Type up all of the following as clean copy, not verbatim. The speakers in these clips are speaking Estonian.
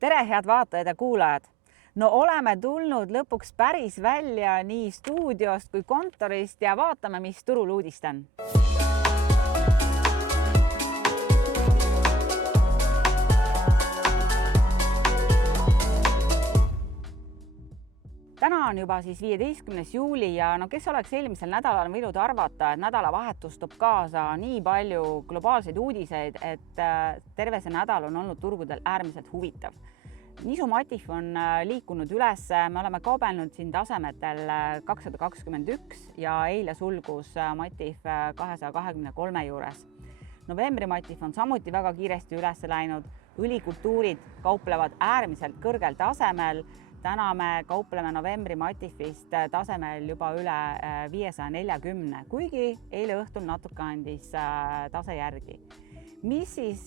Tere, head vaatajad ja kuulajad! No oleme tulnud lõpuks päris välja nii stuudiost kui kontorist ja vaatame, mis turul uudist on. Täna on juba 15. juuli ja kes oleks eelmisel nädalal võinud arvata, et nädalavahetus toob kaasa nii palju globaalseid uudiseid, et terve see nädal on olnud turgudel äärmiselt huvitav. Nisu Matif on liikunud üles, me oleme kaubelnud siin tasemetel 221 ja eile sulgus Matif 223 juures. Novembri Matif on samuti väga kiiresti üles läinud, õlikultuurid kauplevad äärmiselt kõrgel tasemel. Täna me kaupleme novembri Matifist tasemel juba üle 540, kuigi eile õhtul natuke andis tase järgi. Mis siis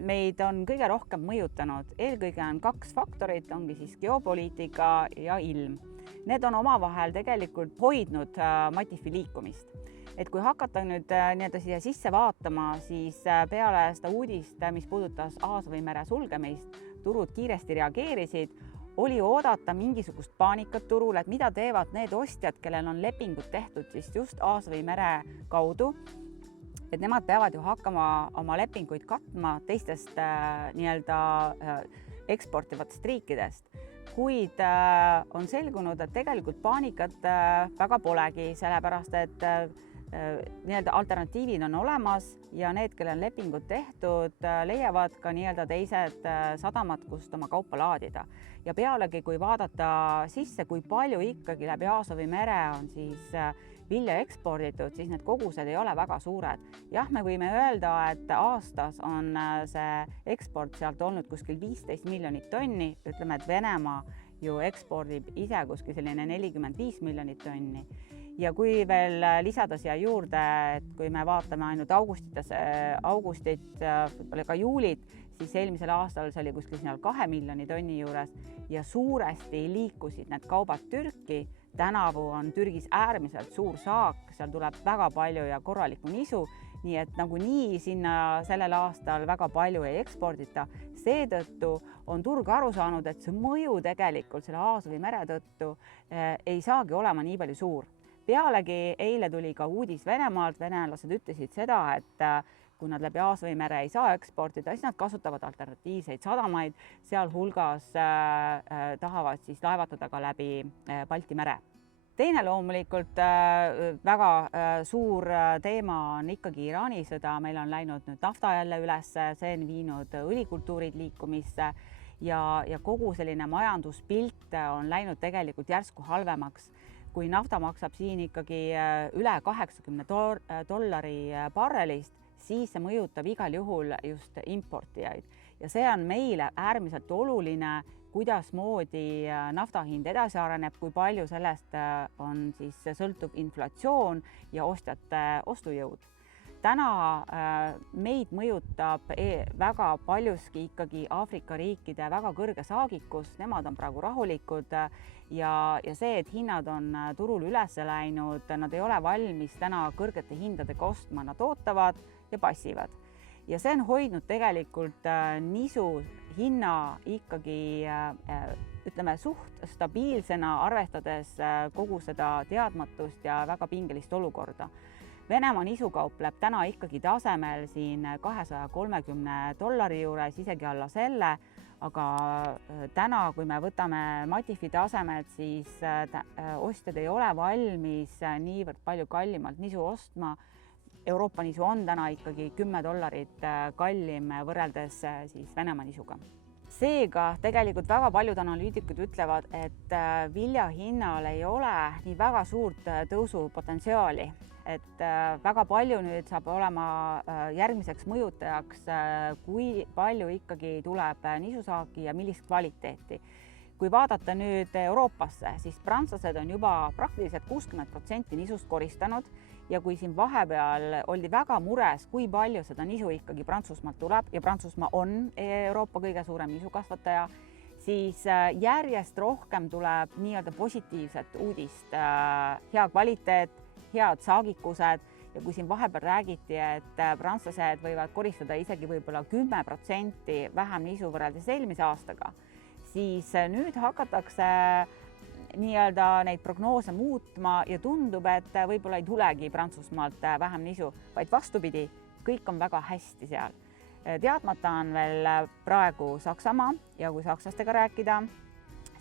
meid on kõige rohkem mõjutanud? Eelkõige on kaks faktorit, ongi siis geopoliitika ja ilm. Need on omavahel tegelikult hoidnud Matifi liikumist. Et kui hakata nüüd siia sisse vaatama, siis peale seda uudist, mis puudutas Aasovi mere sulgemist, turud kiiresti reageerisid, oli oodata mingisugust paanikat turul, et mida teevad need ostjad, kellel on lepingud tehtud siis just Aasovi mere kaudu, et nemad peavad ju hakkama oma lepinguid katma teistest eksportivatest riikidest. Kuid on selgunud, et tegelikult paanikat väga polegi, sellepärast et alternatiivid on olemas ja need, kellel on lepingud tehtud, leiavad ka teised sadamad, kust oma kaupa laadida. Ja pealegi, kui vaadata sisse, kui palju ikkagi läbi Aasovi mere on siis vilja eksporditud, siis need kogused ei ole väga suured. Jah, me võime öelda, et aastas on see eksport sealt olnud kuskil 15 miljonit tonni, ütleme, et Venemaa ju ekspordib ise kuskil selline 45 miljonit tonni. Ja kui veel lisada siia juurde, et kui me vaatame ainult augustit, ka juulit, siis eelmisel aastal see oli kuskil 2 miljoni tonni juures ja suuresti liikusid need kaubad Türki. Tänavu on Türgis äärmiselt suur saak, seal tuleb väga palju ja korralikku nisu, nii et nagunii sinna sellel aastal väga palju ei ekspordita. Seetõttu on turg aru saanud, et see mõju tegelikult selle Aasovi mere tõttu ei saagi olema nii palju suur. Pealegi eile tuli ka uudis Venemaalt, venelased ütlesid seda, et kui nad läbi Aasovi mere ei saa eksportida, siis nad kasutavad alternatiivseid sadamaid, sealhulgas tahavad siis laevatada ka läbi Balti mere. Teine loomulikult väga suur teema on ikkagi Iraani sõda, meil on läinud nüüd nafta jälle üles, see on viinud õlikultuurid liikumisse ja kogu selline majanduspilt on läinud tegelikult järsku halvemaks. Kui nafta maksab siin ikkagi üle $80 barrelist, siis see mõjutab igal juhul just importijaid. Ja see on meile äärmiselt oluline, kuidasmoodi nafta hind edasi areneb, kui palju sellest on siis sõltub inflatsioon ja ostjate ostujõud. Täna meid mõjutab väga paljuski ikkagi Aafrika riikide väga kõrge saagikus, nemad on praegu rahulikud ja see, et hinnad on turul üles läinud, nad ei ole valmis täna kõrgete hindadega ostma, nad ootavad ja passivad. Ja see on hoidnud tegelikult nisu hinna ikkagi suht stabiilsena, arvestades kogu seda teadmatust ja väga pingelist olukorda. Venemaa nisu kaupleb täna ikkagi tasemel siin $230 juures, isegi alla selle, aga täna, kui me võtame Matifi tasemed, siis ostjad ei ole valmis niivõrd palju kallimalt nisu ostma. Euroopa nisu on täna ikkagi $10 kallim võrreldes siis Venemaa nisuga. Seega tegelikult väga paljud analüütikud ütlevad, et vilja hinnal ei ole nii väga suurt tõusupotentsiaali, et väga palju nüüd saab olema järgmiseks mõjutajaks, kui palju ikkagi tuleb nisusaaki ja millist kvaliteeti. Kui vaadata nüüd Euroopasse, siis prantslased on juba praktiliselt 60% nisust koristanud ja kui siin vahepeal oldi väga mures, kui palju seda nisu ikkagi Prantsusmaalt tuleb ja Prantsusmaa on Euroopa kõige suurem nisukasvataja, siis järjest rohkem tuleb nii-öelda positiivset uudist, hea kvaliteet, head saagikused ja kui siin vahepeal räägiti, et prantslased võivad koristada isegi võib-olla 10% vähem nisu võrreldes eelmise aastaga, siis nüüd hakatakse nii-öelda neid prognoose muutma ja tundub, et võib-olla ei tulegi Prantsusmaalt vähem nisu, vaid vastupidi, kõik on väga hästi seal. Teadmata on veel praegu Saksamaa ja kui sakslastega rääkida,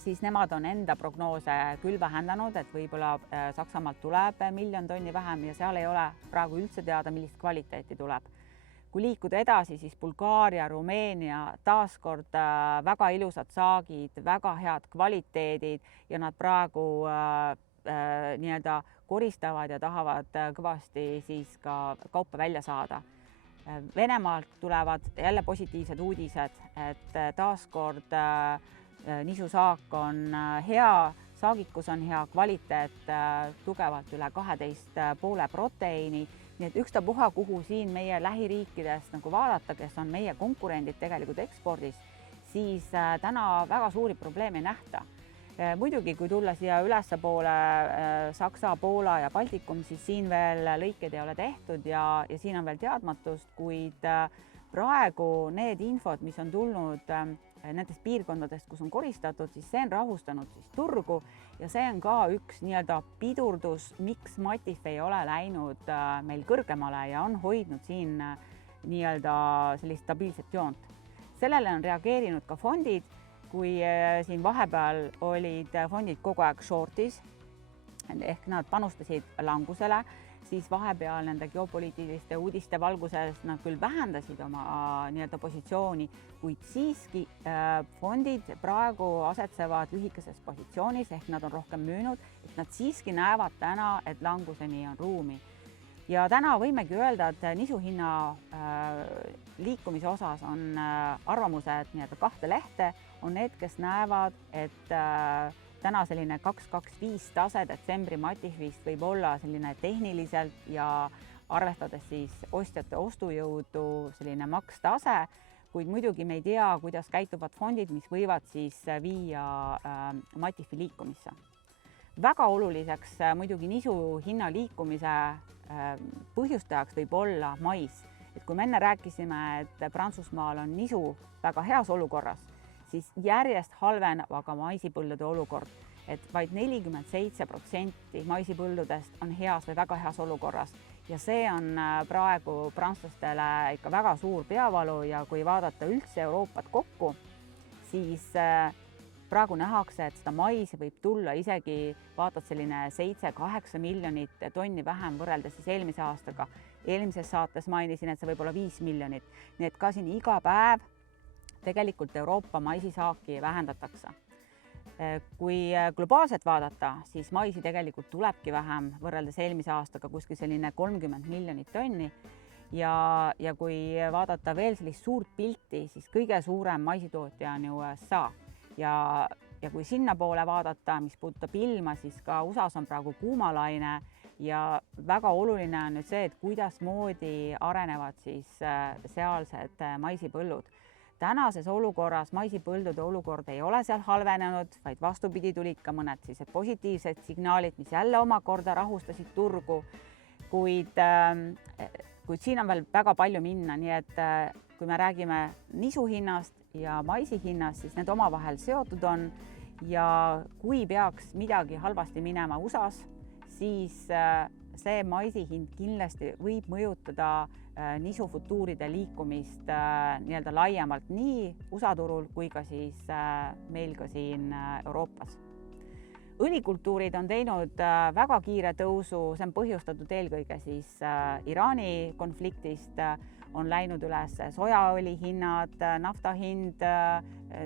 siis nemad on enda prognoose küll vähendanud, et võib-olla Saksamaalt tuleb 1 miljon tonni vähem ja seal ei ole praegu üldse teada, millist kvaliteeti tuleb. Kui liikuda edasi, siis Bulgaaria, Rumeenia, taaskord väga ilusad saagid, väga head kvaliteedid ja nad praegu nii-öelda koristavad ja tahavad kõvasti siis ka kaupa välja saada. Venemaalt tulevad jälle positiivsed uudised, et taaskord nisusaak on hea, saagikus on hea, kvaliteet tugevalt üle 12,5 proteiini, nii et ükstapuha, kuhu siin meie lähiriikidest nagu vaadata, kes on meie konkurendid tegelikult ekspordis, siis täna väga suuri probleeme ei nähta. Muidugi, kui tulla siia ülespoole Saksa, Poola ja Baltikum, siis siin veel lõikeid ei ole tehtud ja siin on veel teadmatust, kuid praegu need infod, mis on tulnud nendest piirkondadest, kus on koristatud, siis see on rahustanud siis turgu ja see on ka üks nii-öelda pidurdus, miks Matif ei ole läinud meil kõrgemale ja on hoidnud siin nii-öelda sellist stabiilset joont. Sellele on reageerinud ka fondid. Kui siin vahepeal olid fondid kogu aeg shortis, ehk nad panustasid langusele, siis vahepeal nende geopoliitiliste uudiste valguses nad küll vähendasid oma nii-öelda positsiooni, kuid siiski fondid praegu asetsevad lühikeses positsioonis, ehk nad on rohkem müünud, et nad siiski näevad täna, et languseni on ruumi. Ja täna võimegi öelda, et nisuhinna liikumise osas on arvamused nii-öelda kahte lehte, on need, kes näevad, et täna selline 225 tase detsembri Matifist võib olla selline tehniliselt ja arvestades siis ostjate ostujõudu selline makstase, kuid muidugi me ei tea, kuidas käituvad fondid, mis võivad siis viia Matifi liikumisse. Väga oluliseks muidugi nisu hinna liikumise põhjustajaks võib olla mais. Et kui me enne rääkisime, et Prantsusmaal on nisu väga heas olukorras, siis järjest halveneb aga maisipõldude olukord, et vaid 47% maisipõldudest on heas või väga heas olukorras ja see on praegu prantslastele ikka väga suur peavalu ja kui vaadata üldse Euroopat kokku, siis praegu nähakse, et seda maisi võib tulla isegi vaatad selline 7-8 miljonit tonni vähem võrreldes siis eelmise aastaga. Eelmises saates mainisin, et see võib olla 5 miljonit. Nii et ka siin iga päev tegelikult Euroopa maisisaaki vähendatakse. Kui globaalselt vaadata, siis maisi tegelikult tulebki vähem võrreldes eelmise aastaga kuskil selline 30 miljonit tonni. Ja kui vaadata veel sellist suurt pilti, siis kõige suurem maisitootja on USA. Ja kui sinna poole vaadata, mis puudutab ilma, siis ka USAs on praegu kuumalaine ja väga oluline on nüüd see, et kuidas moodi arenevad siis sealsed maisipõllud. Tänases olukorras maisipõldude olukord ei ole seal halvenenud, vaid vastupidi tulid ka mõned sellised positiivsed signaalid, mis jälle omakorda rahustasid turgu, kuid siin on veel väga palju minna, nii et kui me räägime nisu hinnast ja maisi hinnast, siis need omavahel seotud on ja kui peaks midagi halvasti minema USAs, siis see maisi hind kindlasti võib mõjutada nisufutuuride liikumist nii-öelda laiemalt nii USA turul kui ka siis meil ka siin Euroopas. Õlikultuurid on teinud väga kiire tõusu, see on põhjustatud eelkõige siis Iraani konfliktist, on läinud üles sojaõli hinnad, nafta hind,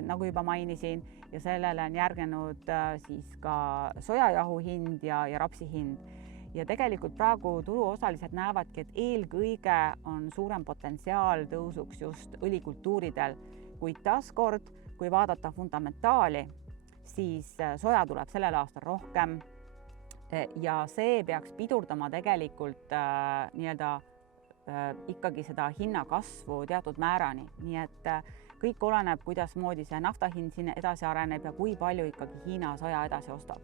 nagu juba mainisin, ja sellele on järgnenud siis ka sojajahu hind ja rapsi hind. Ja tegelikult praegu turuosalised näevadki, et eelkõige on suurem potentsiaal tõusuks just õlikultuuridel, kuid taaskord, kui vaadata fundamentaali, siis soja tuleb sellel aastal rohkem ja see peaks pidurdama tegelikult nii-öelda ikkagi seda hinnakasvu teatud määrani. Nii et kõik oleneb, kuidas moodi see nafta hind siin edasi areneb ja kui palju ikkagi Hiina soja edasi ostab.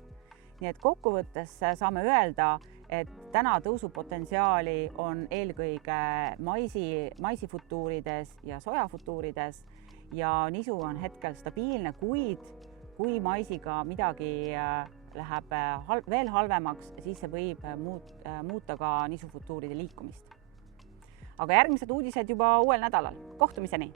nii et kokkuvõttes saame öelda, et täna tõusupotentsiaali on eelkõige maisifutuurides ja sojafutuurides ja nisu on hetkel stabiilne, kuid kui maisiga midagi läheb veel halvemaks, siis see võib muuta ka nisufutuuride liikumist. Aga järgmised uudised juba uuel nädalal. Kohtumiseni!